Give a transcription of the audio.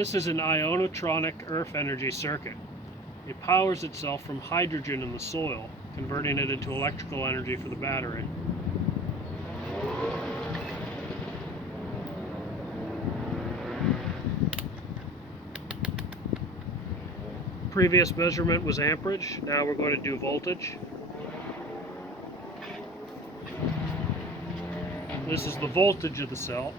This is an ionotronic earth energy circuit. It powers itself from hydrogen in the soil, converting it into electrical energy for the battery. Previous measurement was amperage, now we're going to do voltage. This is the voltage of the cell.